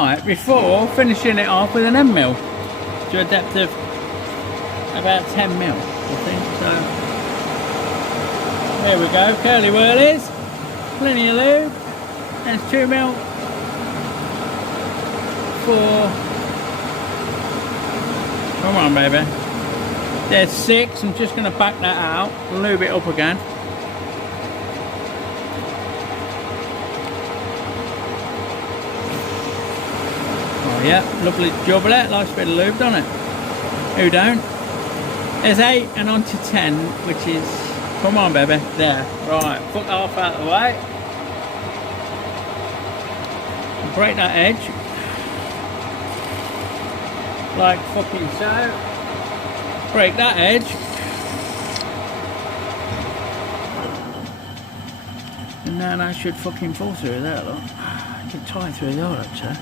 Right, before finishing it off with an end mill to a depth of about 10 mil, I think. So there we go, curly whirlies, plenty of lube. There's 2 mil for, come on baby, there's 6. I'm just going to back that out, lube it up again. Oh yeah, lovely jubbler, likes a bit of lube, doesn't it? Who don't? There's 8 and on to 10, which is, come on baby, there, right, foot half out of the way. Break that edge, like fucking so. Break that edge. And now that should fucking fall through there, look. I can tie through there, actually.